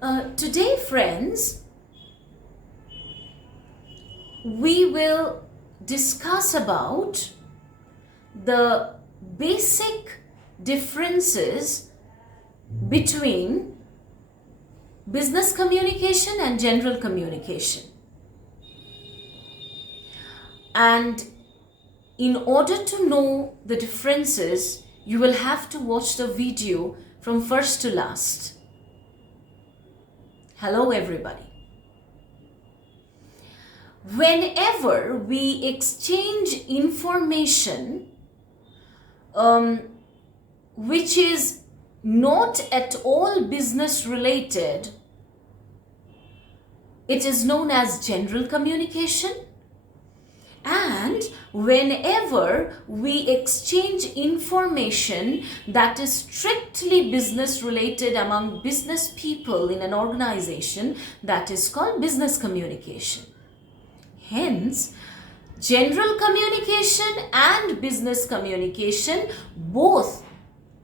Today, friends, we will discuss about the basic differences between business communication and general communication. And in order to know the differences, you will have to watch the video from first to last. Hello, everybody. Whenever we exchange information which is not at all business related, it is known as general communication. And whenever we exchange information that is strictly business related among business people in an organization, that is called business communication. Hence, general communication and business communication both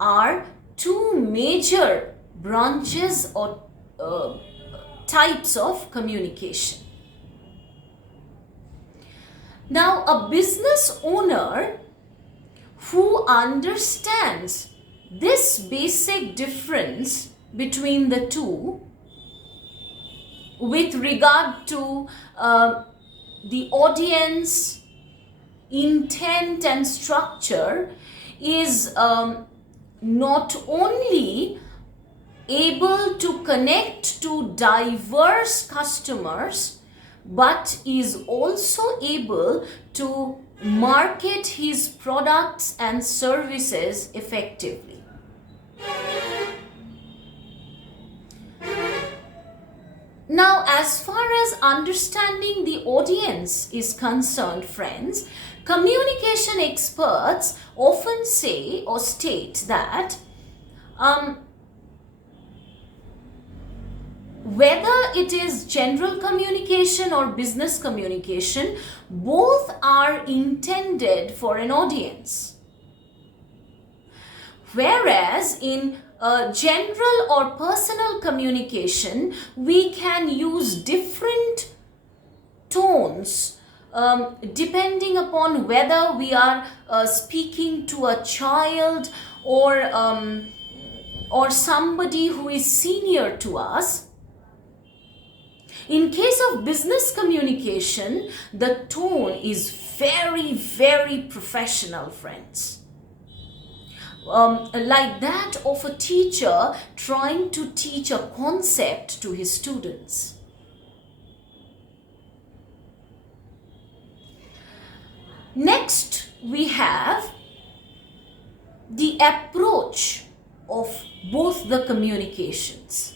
are two major branches or types of communication. Now, a business owner who understands this basic difference between the two with regard to the audience, intent and structure is not only able to connect to diverse customers, but is also able to market his products and services effectively. Now, as far as understanding the audience is concerned, friends, communication experts often say or state that whether it is general communication or business communication, both are intended for an audience. Whereas in general or personal communication, we can use different tones depending upon whether we are speaking to a child or somebody who is senior to us. In case of business communication, the tone is very, very professional, friends. Like that of a teacher trying to teach a concept to his students. Next, we have the approach of both the communications.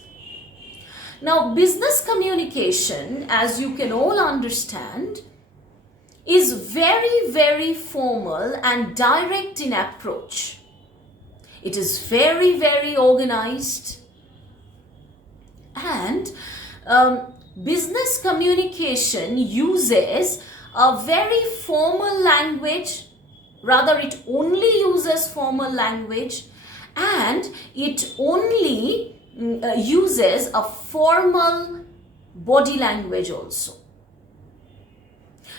Now, business communication, as you can all understand, is very, very formal and direct in approach. It is very, very organized. And business communication uses a very formal language, rather it only uses formal language, and it only uses a formal body language also.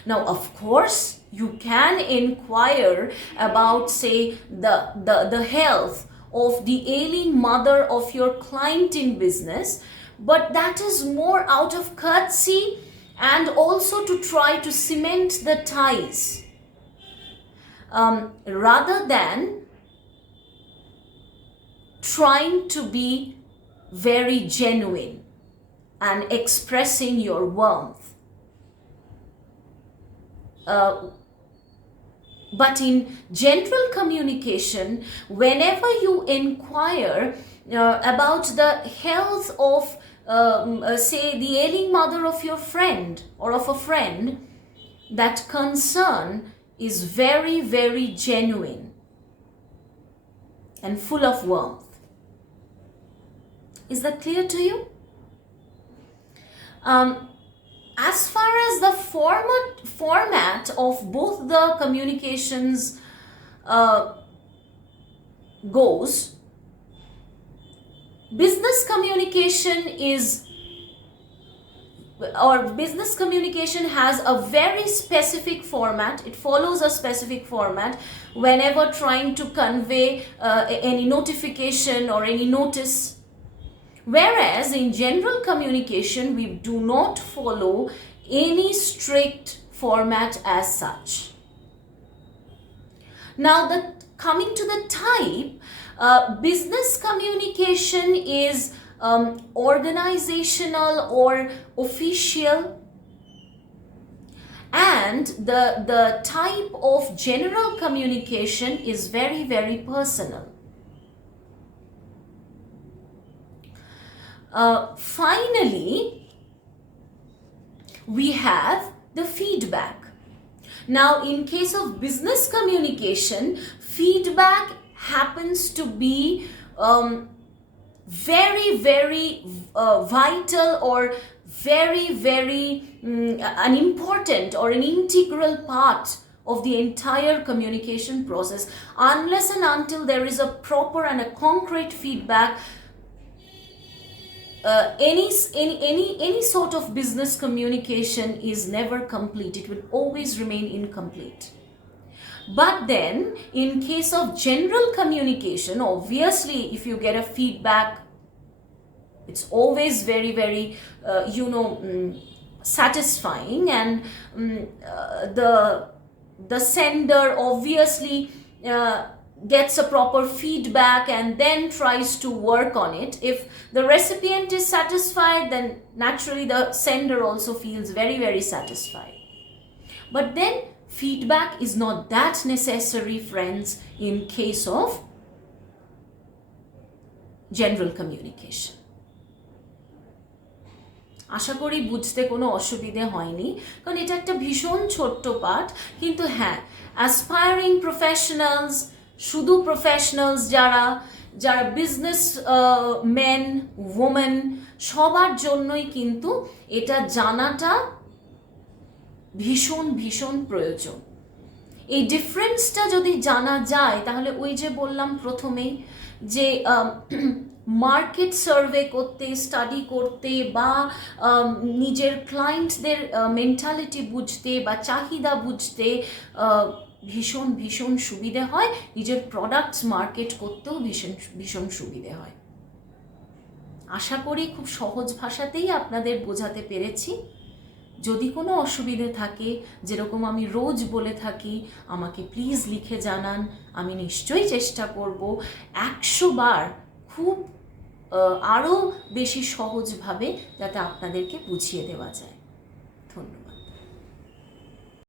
Now, of course, you can inquire about, say, the health of the ailing mother of your client in business, but that is more out of courtesy and also to try to cement the ties rather than trying to be very genuine and expressing your warmth. But in general communication, whenever you inquire about the health of, say, the ailing mother of your friend or of a friend, that concern is very, very genuine and full of warmth. Is that clear to you? As far as the format of both the communications goes, business communication is, or business communication has a very specific format. It follows a specific format whenever trying to convey any notification or any notice. Whereas in general communication, we do not follow any strict format as such. Now, coming to the type, business communication is organizational or official, and the type of general communication is very, very personal. Finally, we have the feedback. Now, in case of business communication, feedback happens to be very, very vital, or very, very an important or an integral part of the entire communication process. Unless and until there is a proper and a concrete feedback, any sort of business communication is never complete. It will always remain incomplete. But then, in case of general communication, obviously, if you get a feedback, it's always very, very, satisfying, and the sender obviously gets a proper feedback and then tries to work on it. If the recipient is satisfied, then naturally the sender also feels very, very satisfied. But then feedback is not that necessary, friends, in case of general communication. আশা করি বুঝতে কোনো অসুবিধে হয়নি, কারণ এটা একটা ভীষণ ছোট্ট পাঠ। কিন্তু হ্যাঁ, অ্যাসপায়ারিং প্রফেশনালস, শুধু প্রফেশনালস যারা বিজনেস মেন, ওমেন, সবার জন্যই কিন্তু এটা জানাটা ভীষণ ভীষণ প্রয়োজন। এই ডিফারেন্সটা যদি জানা যায়, তাহলে ওই যে বললাম প্রথমেই যে মার্কেট সার্ভে করতে, স্টাডি করতে, বা নিজের ক্লায়েন্টদের মেন্টালিটি বুঝতে বা চাহিদা বুঝতে ভীষণ ভীষণ সুবিধে হয়। নিজের প্রোডাক্টস মার্কেট করতেও ভীষণ ভীষণ সুবিধে হয়। আশা করি খুব সহজ ভাষাতেই আপনাদের বোঝাতে পেরেছি। যদি কোনো অসুবিধে থাকে, যেরকম আমি রোজ বলে থাকি, আমাকে প্লিজ লিখে জানান। আমি নিশ্চয়ই চেষ্টা করব 100 বার খুব আরও বেশি সহজভাবে যাতে আপনাদেরকে বুঝিয়ে দেওয়া যায়। ধন্যবাদ।